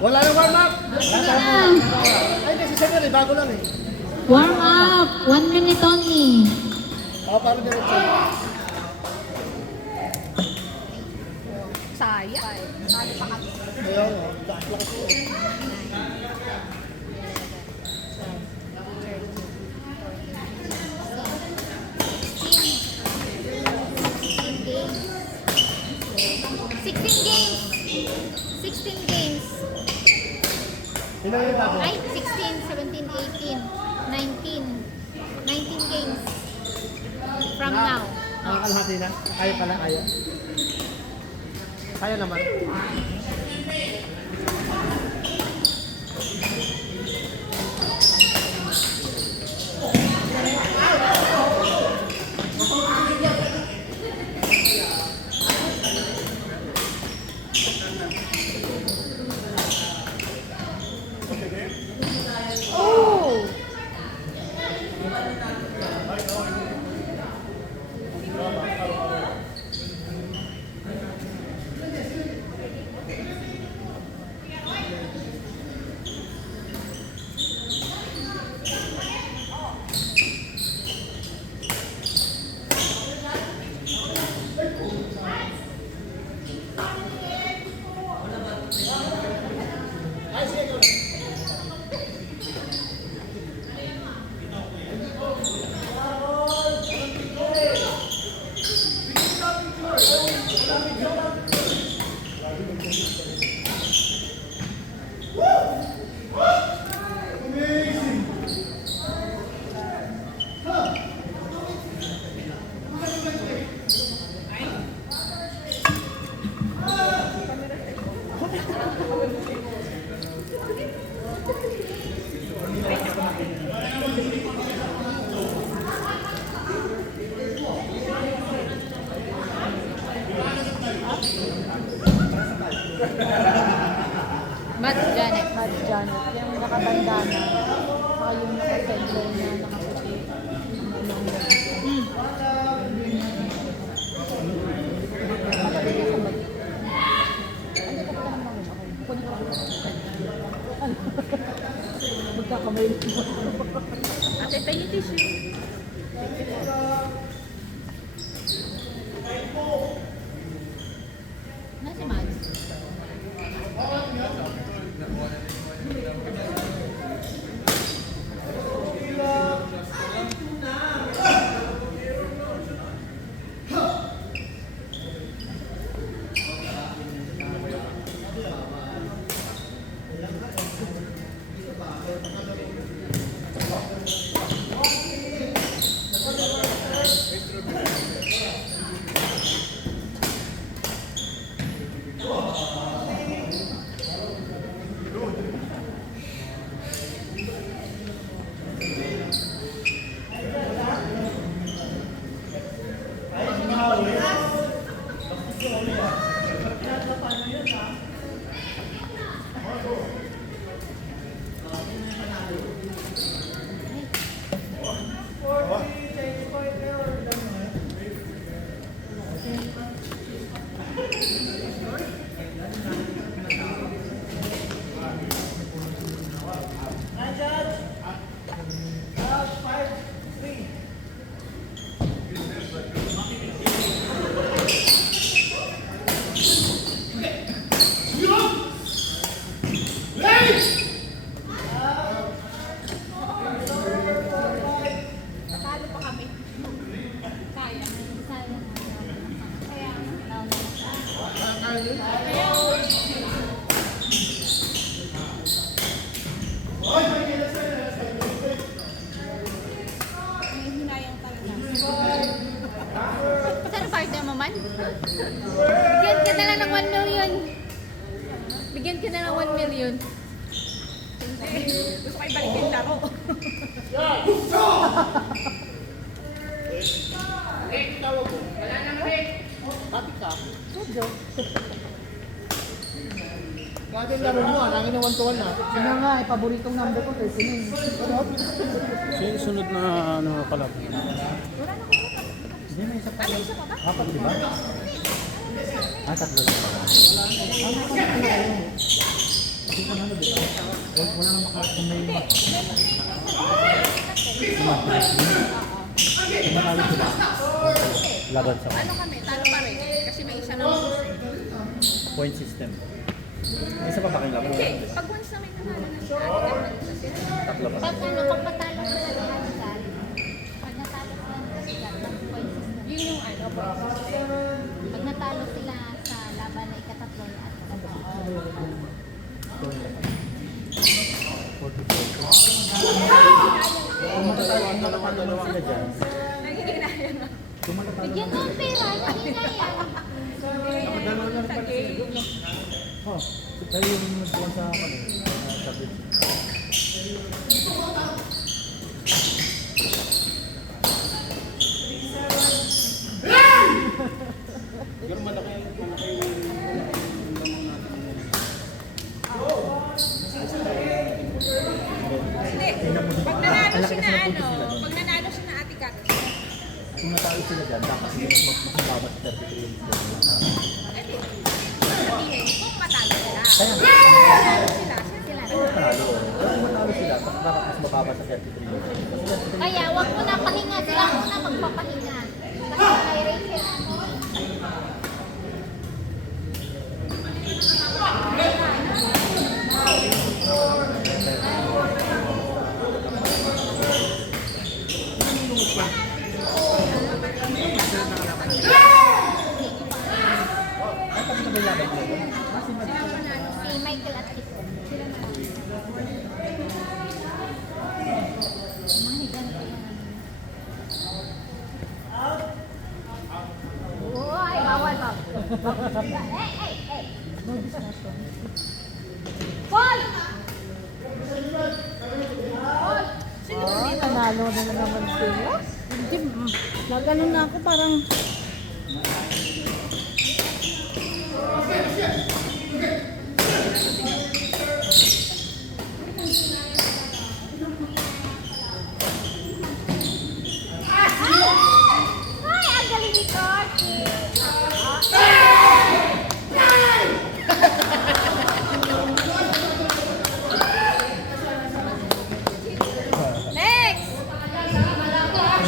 Wala na warm up. Ay, hindi, si Senior eh, bago lang eh. Warm up! 1 minute only. Paano diretso? Sayang. Sali pa kami. Ayaw nga, lakas ko. Ilan yung bago? Ay, 16, 17, 18, 19. 19 games. From now. Nakakalahati na? Kaya pala, kaya. Kaya naman. Matt Janet. At Janet, yung nakabandana, saka yung naka-center na nakaputi. Magkakamay. Ate, tayo tissue. Na si Matt? Natalo pa kami. Kaya. Hinayang talaga. Saan ang partner mo man? Bigyan ka na lang ng 1 million. Bigyan ka na ng 1 million. Gusto ko ibalik yung laro. Wala nang break. Bakit ka? Medyo. Kahit yung laro mo, nangin na 1-1 na. Sino nga, paboritong number ko, 39. So yung sunod na ano kalab? Wala na ko. Hindi, may isa pa. Ano isa pa ba? Apat, di ba? Tatlo lang pala. Kasi panalo dito. Wala nang makakamay mo. Kumakalo sila. Laban sa Ano kami? Talo pa rin. Kasi may isa na point system. Isa pa ba kayong laban? Hindi. Pag once na may nanalo na siya, Tatlo pa. Pag ano, pag patalo sila ng Hansal, pag natalo sila ng Hansal, ng point system. yun yung ano po. Pag natalo sila sa laban na ikatatlo at Kung matatalo sila dyan, Nangihinaya na. kung matatalo bigyan mo ang pera, hindi na yan. dalawa na rin pala sila. Oh, tayo yung buwan sa tablet. Pero malaki Hindi. Pag nanalo siya na ano, pag nanalo siya na Ate Kat, kung natalo sila dyan, dapat sila magbabat 33 yung sabihin, kung matalo sila. Kaya, Nanalo sila, sila na. matalo. Kung matalo sila, dapat mas mababa sa 33 yung Kaya wag mo na pahinga, sila muna magpapahinga. Kasi kay Rachel, ano, si Michael at Tito. Sila na. Mahigan ko yan. Uy, bawal ba? Hey! No discussion. Paul! Nanalo na naman sila. Hindi, nagano na ako parang Ay, ang galing ni Corky. next!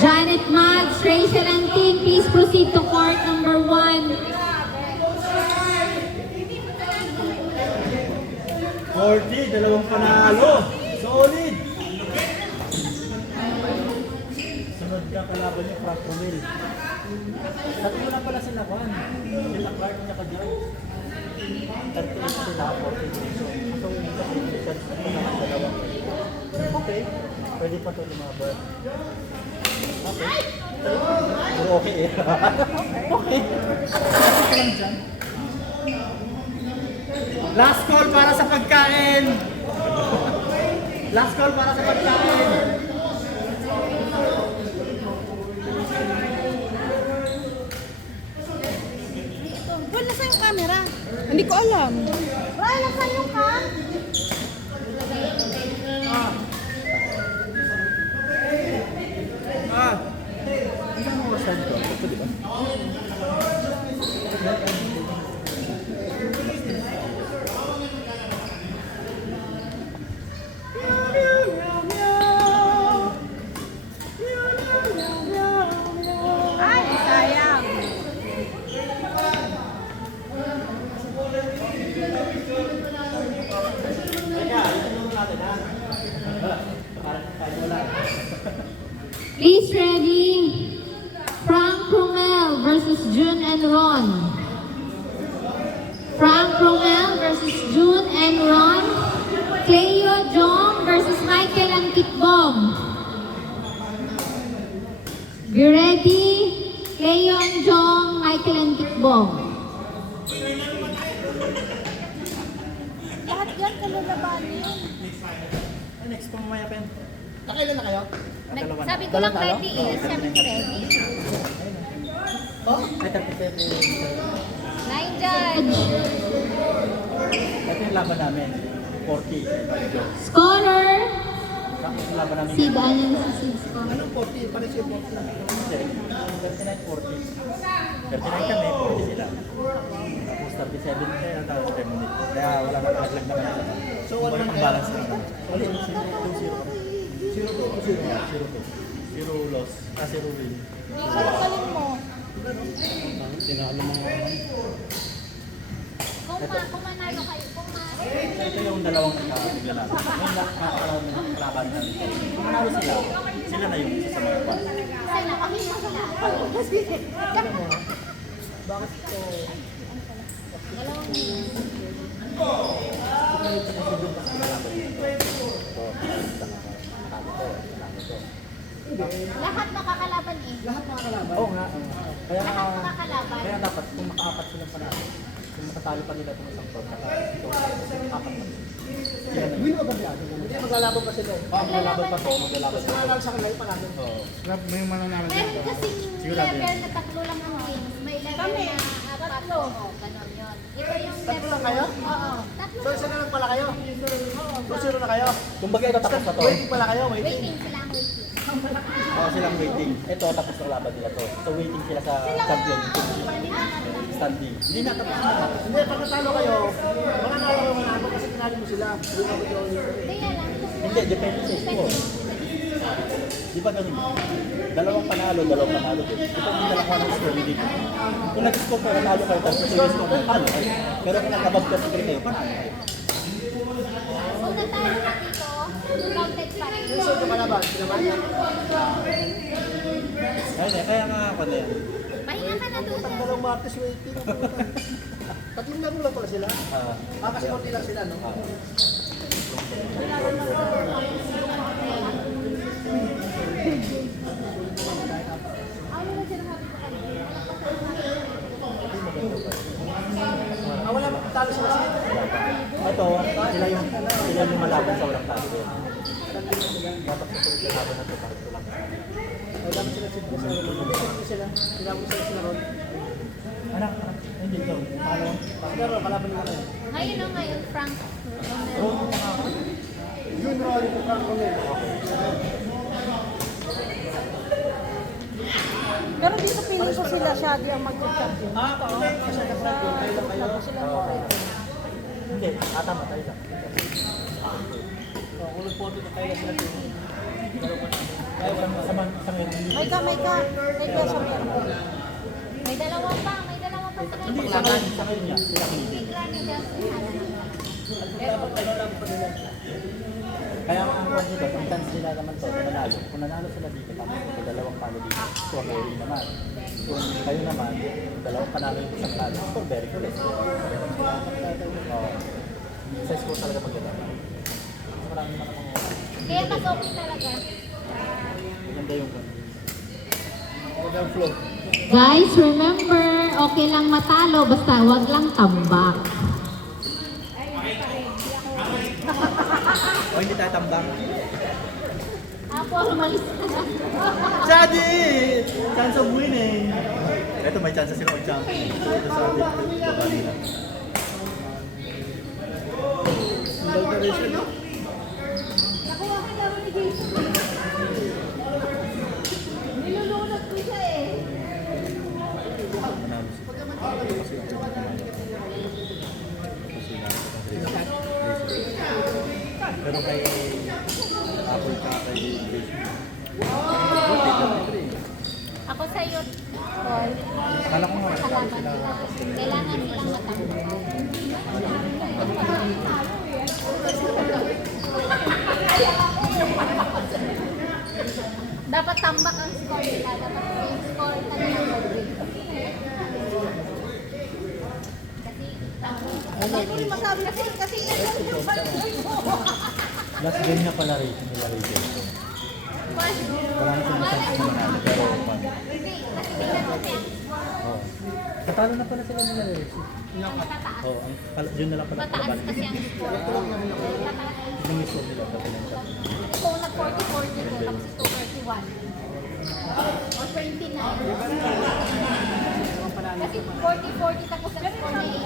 Janet Mads, Rachel and Tin, please proceed to court number 1. 40, dalawang panalo. Solid! Sunod ka kalaban niya, Frank Romel. Tatlo na pala sila, Juan. Sila Clark niya ka dyan. 38 sila, 40. So, chance na naman dalawa. Okay. Pwede pa ito lumaban. Okay. Pero okay eh. Okay. Kasi ka lang dyan. Last call para sa pagkain. Last call para sa pagkain. Wala sa yung camera. Hindi ko alam. Wala sa'yo ka? Isang oras tayo ito. Ito, di ba? Ay, sayang. Please ready. Frank Romel versus June and Ron. Frank Romel versus June and Ron. Cleo Jong versus Michael and Kitbong. Be ready. Cleo and Jong, Michael and Kitbong. Lahat yan kalalabanin. Next pang maya pen. Nakailan na kayo? Sabi ko lang ready eh. Sabi ko ready. Oh? Ay, 37. 9 judge. Ito yung laban namin. 40. Scorer. Ang laban namin. Sid, ano na si Sid score? Anong 40? Pares yung 40. 39-40. 39 kami, 40 sila. Tapos 37 kaya tapos 10 minutes. Kaya wala na nalaglag na kami. So, ano naman kaya? balance na kami. Wala yung 0-0. 0 loss. 0 win. Kalkalin mo. Tinalo mga Kung manalo kayo, Ito yung dalawang bigla natin. Yung kalaban namin. Kung manalo sila, sila na yung isa sa mga pa. sila, pahinga sila. Bakit ito? Lahat makakalaban eh. Lahat mga kalaban? Oo nga. Kaya Lahat makakalaban. kaya dapat kung makaapat silang panalo, kung matatalo pa nila itong isang tot, saka ito, apat na. Sila na Win yun. o ba biyahe? Hindi, maglalaban pa sila eh. Maglalaban pa to, maglalaban Mas pa to. mananalo sa kanila, panalo. Oo. may mananalo Meron dito. kasing Sigurado level yan. na tatlo lang ang games. May level na apat. Oo, ganon yun. Ito yung Tatlo lang kayo? Oo. Tatlo. So, isa na lang pala kayo? So, zero na kayo? Kumbaga ito tapos na to. Waiting pala kayo, waiting. Waiting sila ang waiting. Oo, silang waiting. Ito tapos na laban nila to. So waiting sila sa champion. Standing. Hindi na tapos na. Hindi, pag natalo kayo, mananalo kayo manalo kasi tinalo mo sila. Win o ba yun? Kaya lang. Hindi, depende sa score. Di ba ganun? Dalawang panalo din. Ito yung dalawa ng score hindi. Kung nag-score kayo, panalo kayo, tapos yung score kayo, panalo kayo. Pero kung nag-above ka kayo, panalo kayo. Kung natalo ka dito, counted pa rin. So, yung kalaban, sinaman niya. Kaya nga ako na yan. Pahinga ka na doon. Dalawang Martes waiting. Tatlong laro lang pala sila. Kasi konti lang sila, no? Wala talo sila sila. Ito, sila yung lumalaban sa walang talo. Dapat sa sulit laban na ito, para ito lang. Dapat sila sila sila. Tinapos sila sila ron. Anak, hindi ito. Paano? Pero kalaban nila kayo. Ngayon, Frank. Road na nga ako. Yun, Rolly, kung Frank Romero. Pero dito piling ko sila Shaggy ang mag-champion. Kasi na-Frank yun, kayo lang kayo. Hindi, tama tayo lang. Kung nag-photo na kayo sila sila. Kaya sa ngayon, hindi. May ka sa meron. May dalawa pa sila. Hindi, sa ngayon niya. Sila hindi. May granny dyan sa Kaya ang angkon dito, ang chance nila naman to, nanalo. Kung nanalo sila dito, tapos may dalawang palo dito, score very naman. Kung kayo naman, dalawang panalo yung isang palo, score very good. Sa score talaga maganda. Marami naman ang Kaya mas okay talaga. maganda yung Flow. Guys, remember, okay lang matalo, basta wag lang tambak. O hindi tayo tambang. Ako, umalis ka na. Shadi! Chance of winning! Ito may chance sila mag-champion. Ito sa baba nila. Nakuha ka laro ni Jason. Nilulunod ko siya eh. Pero kay Apple ka kay Ako sa iyo, Paul. Akala ko nga Kalaban sila. Kailangan nilang matanggal. Dapat tambak ang score nila. Dapat yung score talaga. Hindi masabi kasi yan yung partner mo. last game na pala rating nila rating. Wala na sila chance na manalo pero fun. Hindi, kasi tingnan mo siya. Oh. Katalo na pala sila nila rating. Matataas. Oh, yun na lang pala Mataas palaban. kasi ang score. Yung mismo nila pati ng Kung nag-40-40 ko, tapos ito 31. O 29. Kasi 40-40 tapos ang score na 80.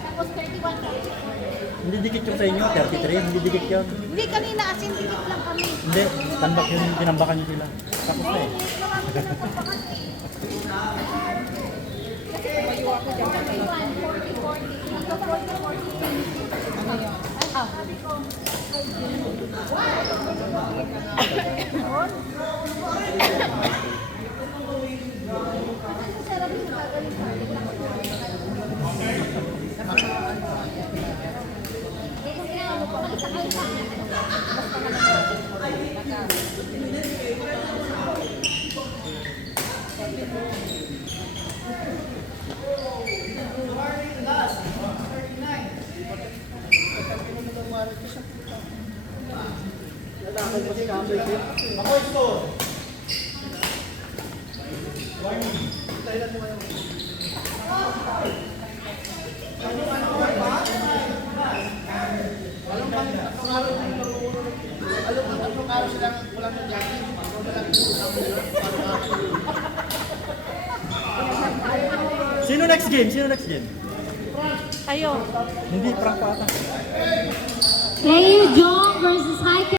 Tapos Tapos 31. Hindi dikit yung sa inyo, 33, hindi dikit yun. Hindi kanina asin dikit lang kami. Hindi, tambak yun, tinambakan nyo sila. Tapos na eh. Kasi tumayo ako dyan. 41, 40, 40. Ito 40, 40. Ano yun? Ah. Lalakad kasi kamoy ko. Ako ito. Tahilan mo ngayon. Anong araw silang walang nangyari? Sino next game? Sino next game? Ayo. Hindi, prank pa ata. Cleo Jong versus Michael